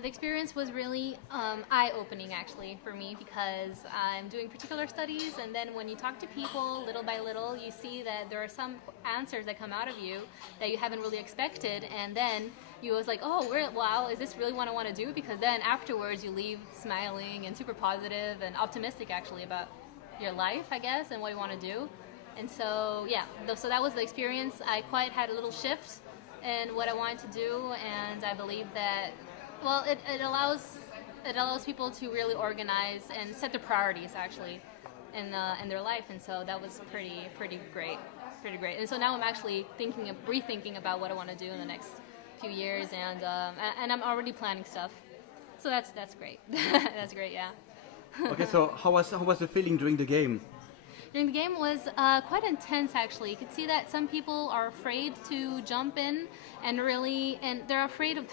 The experience was really eye-opening, actually, for me, because I'm doing particular studies, and then when you talk to people little by little, you see that there are some answers that come out of you that you haven't really expected, and then you was like, oh, wow, is this really what I want to do? Because then afterwards you leave smiling and super positive and optimistic, actually, about your life, I guess, and what you want to do. And so, yeah, so that was the experience. I quite had a little shift in what I wanted to do, and I believe that, well, it allows people to really organize and set their priorities, actually, in their life, and so that was pretty great. And so now I'm actually rethinking about what I want to do in the next few years, and I'm already planning stuff. So that's great. That's great, yeah. Okay, so how was the feeling during the game? During the game was quite intense, actually. You could see that some people are afraid to jump in, and they're afraid of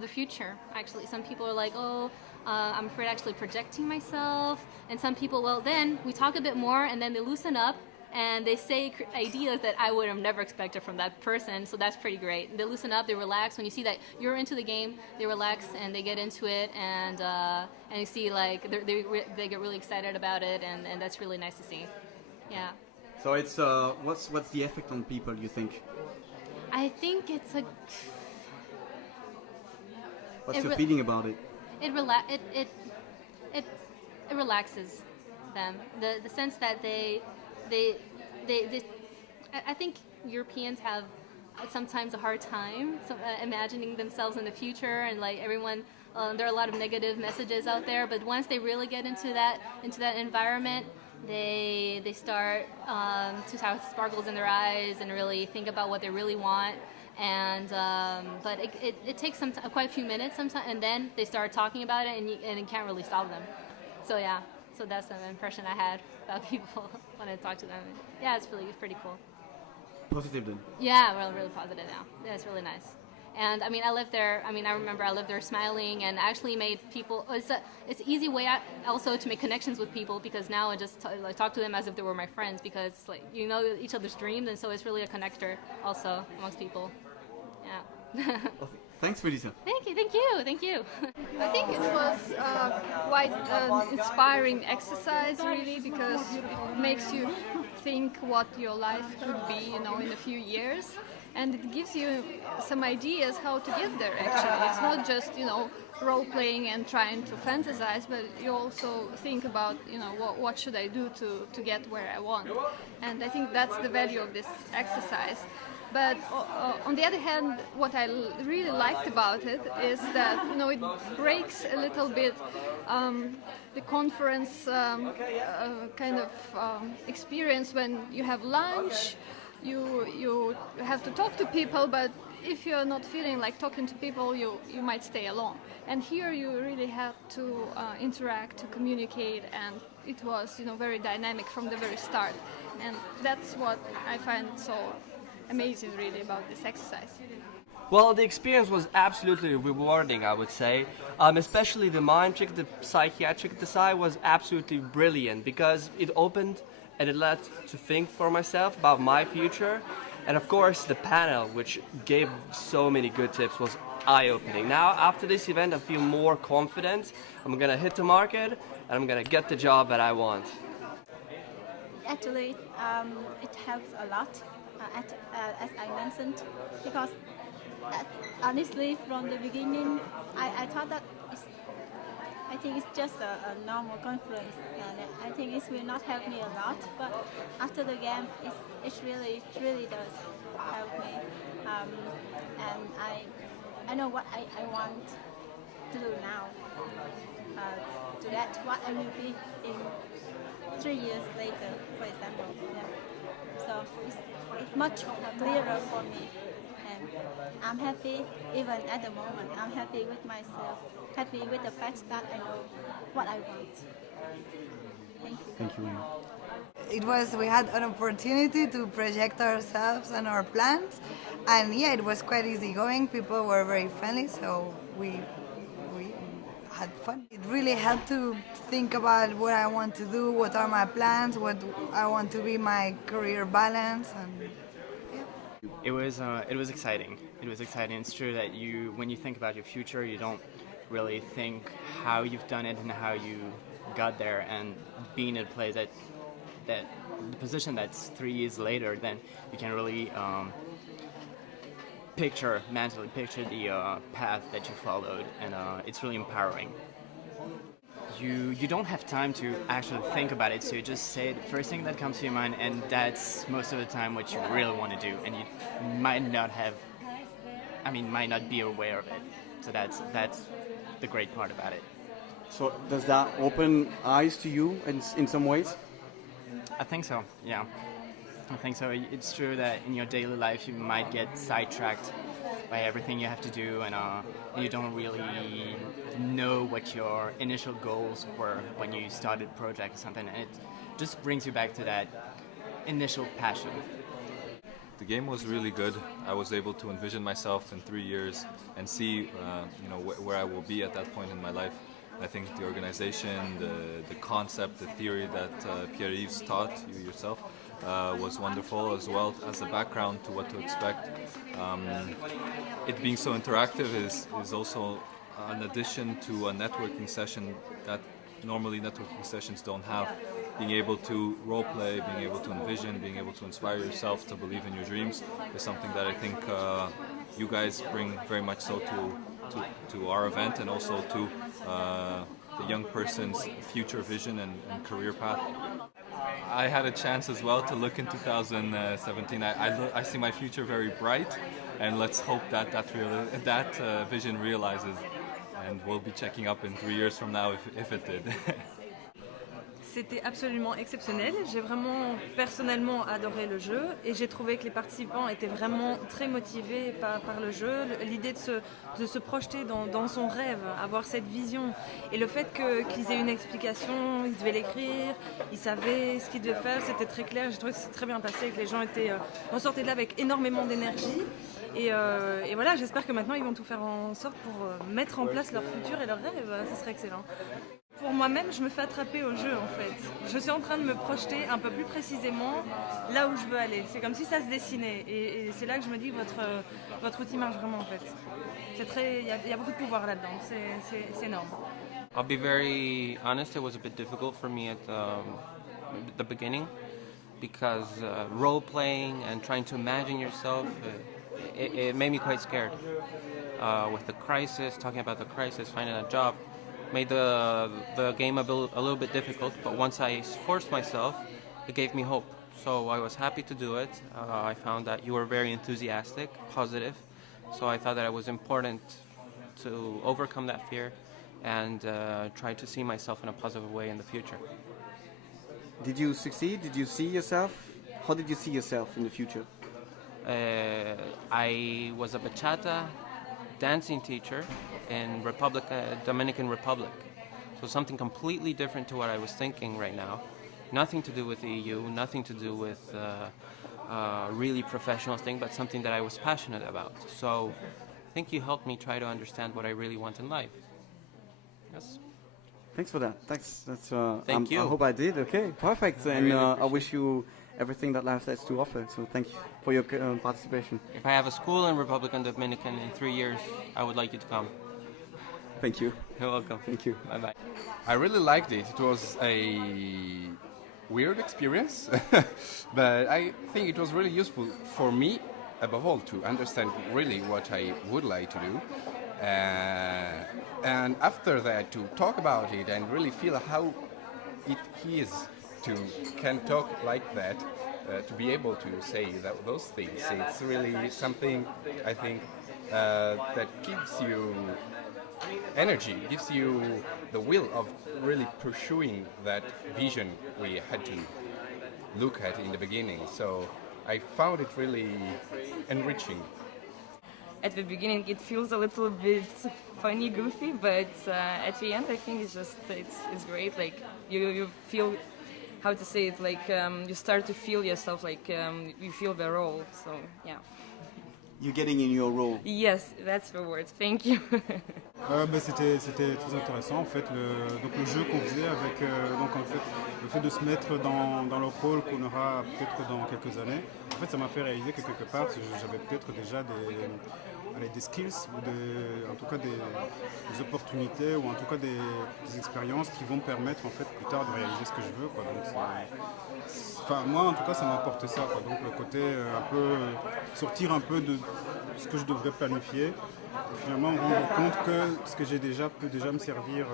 the future, actually. Some people are like, oh, I'm afraid actually projecting myself. And some people, well, then we talk a bit more, and then they loosen up, and they say ideas that I would have never expected from that person, so that's pretty great. They loosen up, they relax. When you see that you're into the game, they relax, and they get into it, and you see, like, they get really excited about it, and that's really nice to see. Yeah. So it's what's the effect on people, you think? I think it's a... What's your feeling about it? It relaxes them. The sense that they I think Europeans have sometimes a hard time imagining themselves in the future, and like everyone, there are a lot of negative messages out there. But once they really get into that environment, they start to have sparkles in their eyes and really think about what they really want. And but it takes quite a few minutes sometimes, and then they start talking about it, and you can't really stop them. So yeah, so that's the impression I had about people when I talk to them. Yeah, it's pretty cool. Positive then? Yeah, really positive now. Yeah, it's really nice. And I mean, I lived there. I mean, I remember I lived there smiling, and actually made people. It's an easy way also to make connections with people, because now I just talk to them as if they were my friends, because it's like you know each other's dreams, and so it's really a connector also amongst people. Yeah. Well, thanks, Melissa. Thank you. I think it was quite an inspiring exercise, really, because it makes you think what your life could be, you know, in a few years, and it gives you some ideas how to get there. Actually, it's not just, you know, role playing and trying to fantasize, but you also think about, you know, what should I do to get where I want, and I think that's the value of this exercise. But on the other hand, what I really liked about it is that, you know, it breaks a little bit the conference kind of experience. When you have lunch, you have to talk to people, but if you're not feeling like talking to people, you might stay alone. And here you really have to interact, to communicate, and it was, you know, very dynamic from the very start. And that's what I find so amazing, really, about this exercise. Well, the experience was absolutely rewarding, I would say. Especially the mind trick, the psychiatric side was absolutely brilliant, because it opened and it led to think for myself about my future. And of course, the panel, which gave so many good tips, was eye-opening. Now, after this event, I feel more confident. I'm gonna hit the market, and I'm gonna get the job that I want. Actually, it helps a lot, as I mentioned, because honestly, from the beginning, I thought that I think it's just a normal conference, and I think it will not help me a lot. But after the game, it really does help me, and I know what I want to do now. To that, what I will be in 3 years later, for example. Yeah. So it's much clearer for me, and I'm happy. Even at the moment, I'm happy with myself. Happy with the fact that I know what I want. Thank you. Thank you. We had an opportunity to project ourselves and our plans, and yeah, it was quite easygoing. People were very friendly, so we had fun. It really helped to think about what I want to do, what are my plans, what I want to be my career balance, and yeah. It was exciting. It was exciting. It's true that when you think about your future, you don't really think how you've done it and how you got there, and being in a place that the position that's 3 years later, then you can really mentally picture the path that you followed, and it's really empowering. You don't have time to actually think about it, so you just say the first thing that comes to your mind, and that's most of the time what you really want to do, and you might not be aware of it. So that's the great part about it. So does that open eyes to you in some ways? I think so, yeah. I think so. It's true that in your daily life you might get sidetracked by everything you have to do, and you don't really know what your initial goals were when you started a project or something, and it just brings you back to that initial passion. The game was really good. I was able to envision myself in 3 years and see where I will be at that point in my life. I think the organization, the concept, the theory that Pierre-Yves taught you yourself was wonderful, as well as the background to what to expect. It being so interactive is also an addition to a networking session that normally networking sessions don't have. Being able to role play, being able to envision, being able to inspire yourself to believe in your dreams is something that I think you guys bring very much so to our event, and also to the young person's future vision and career path. I had a chance as well to look in 2017. I see my future very bright, and let's hope that vision realizes, and we'll be checking up in 3 years from now if it did. C'était absolument exceptionnel. J'ai vraiment personnellement adoré le jeu, et j'ai trouvé que les participants étaient vraiment très motivés par le jeu. L'idée de se projeter dans son rêve, avoir cette vision, et le fait qu'ils aient une explication, ils devaient l'écrire, ils savaient ce qu'ils devaient faire, c'était très clair. J'ai trouvé que c'était très bien passé, que les gens ressortaient de là avec énormément d'énergie. Et voilà, j'espère que maintenant ils vont tout faire en sorte pour mettre en place leur futur et leur rêve. Ce serait excellent. Pour moi-même, je me fais attraper au jeu en fait. Je suis en train de me projeter un peu plus précisément là où je veux aller. C'est comme si ça se dessinait, et c'est là que je me dis que votre outil marche vraiment en fait. Il y a beaucoup de pouvoir là-dedans, c'est énorme. I'll be very honest, it was a bit difficult for me at the beginning, because role-playing and trying to imagine yourself, it made me quite scared. With the crisis, talking about the crisis, finding a job, made the game a little bit difficult, but once I forced myself, it gave me hope. So I was happy to do it. I found that you were very enthusiastic, positive, so I thought that it was important to overcome that fear and try to see myself in a positive way in the future. Did you succeed? Did you see yourself? How did you see yourself in the future? I was a bachata dancing teacher in Dominican Republic. So something completely different to what I was thinking right now. Nothing to do with the EU, nothing to do with really professional thing, but something that I was passionate about. So I think you helped me try to understand what I really want in life. Yes. Thanks for that. Thanks. Thank you. I hope I did. Okay, perfect. And really I wish you everything that life has to offer. So thank you for your participation. If I have a school in Republic and Dominican in 3 years, I would like you to come. Thank you. You're welcome. Thank you. Bye-bye. I really liked it. It was a weird experience, but I think it was really useful for me, above all, to understand really what I would like to do. And after that, to talk about it and really feel how it is can talk like that, to be able to say those things. It's really something, I think, that gives you energy, gives you the will of really pursuing that vision we had to look at in the beginning. So I found it really enriching. At the beginning it feels a little bit funny, goofy, but at the end I think it's great. Like you feel, how to say it, like you start to feel yourself, like you feel the role. So yeah. You're getting in your role. Yes, that's the word. Thank you. C'était très intéressant en fait. Donc le jeu qu'on faisait avec donc en fait le fait de se mettre dans le rôle qu'on aura peut-être dans quelques années. En fait, ça m'a fait réaliser que quelque part j'avais peut-être déjà des skills ou en tout cas des opportunités ou en tout cas des expériences qui vont me permettre en fait plus tard de réaliser ce que je veux, quoi. Donc moi en tout cas ça m'apporte ça, quoi. Donc le côté un peu sortir un peu de ce que je devrais planifier et finalement me rendre compte que ce que j'ai déjà peut déjà me servir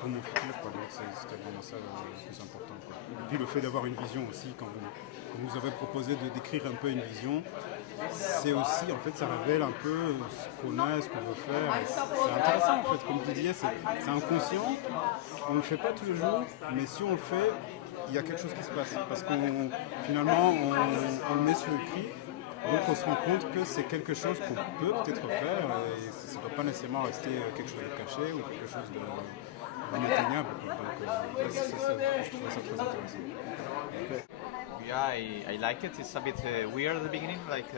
pour mon futur, quoi. Donc c'était vraiment ça le plus important, quoi. Et puis le fait d'avoir une vision aussi, quand vous nous avez proposé de décrire un peu une vision, c'est aussi, en fait, ça révèle un peu ce qu'on a, ce qu'on veut faire. Et c'est intéressant, en fait, comme tu disais, c'est inconscient, on ne le fait pas tous les jours, mais si on le fait, il y a quelque chose qui se passe. Parce qu'on finalement, on le met sur écrit, donc on se rend compte que c'est quelque chose qu'on peut peut-être faire, et ça ne doit pas nécessairement rester quelque chose de caché ou quelque chose d'inatteignable. Donc je trouve ça très intéressant. Yeah, I like it. It's a bit weird at the beginning, like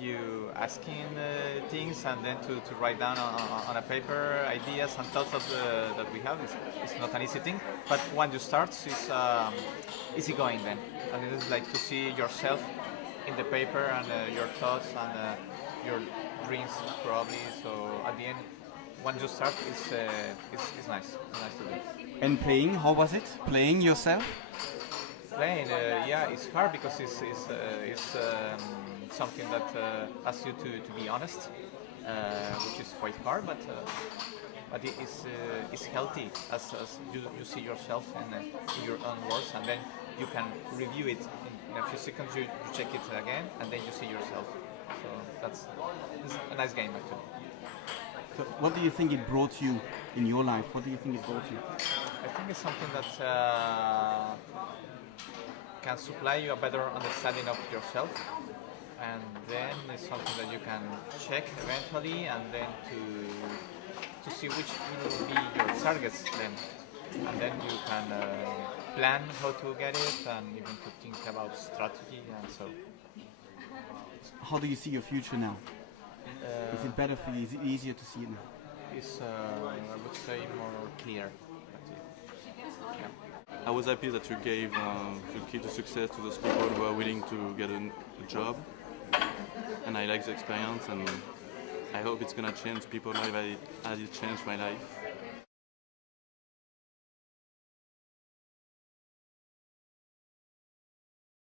you asking things and then to write down on a paper ideas and thoughts that we have. It's not an easy thing, but when you start, it's easy going then. And it is like to see yourself in the paper and your thoughts and your dreams probably. So at the end, when you start, it's nice. It's nice to do. And playing, how was it? Playing yourself? Playing, yeah, it's hard because it's something that asks you to be honest, which is quite hard, but it is healthy as you see yourself in your own words, and then you can review it in a few seconds. You check it again, and then you see yourself. So it's a nice game actually. So what do you think it brought you in your life? What do you think it brought you? I think it's something that can supply you a better understanding of yourself, and then it's something that you can check eventually, and then to see which will be your targets then, and then you can plan how to get it and even to think about strategy and so. How do you see your future now? Is it better for you? Is it easier to see it now? It's I would say more clear. Yeah. I was happy that you gave the key to success to those people who are willing to get a job, and I like the experience, and I hope it's gonna change people's life as it changed my life.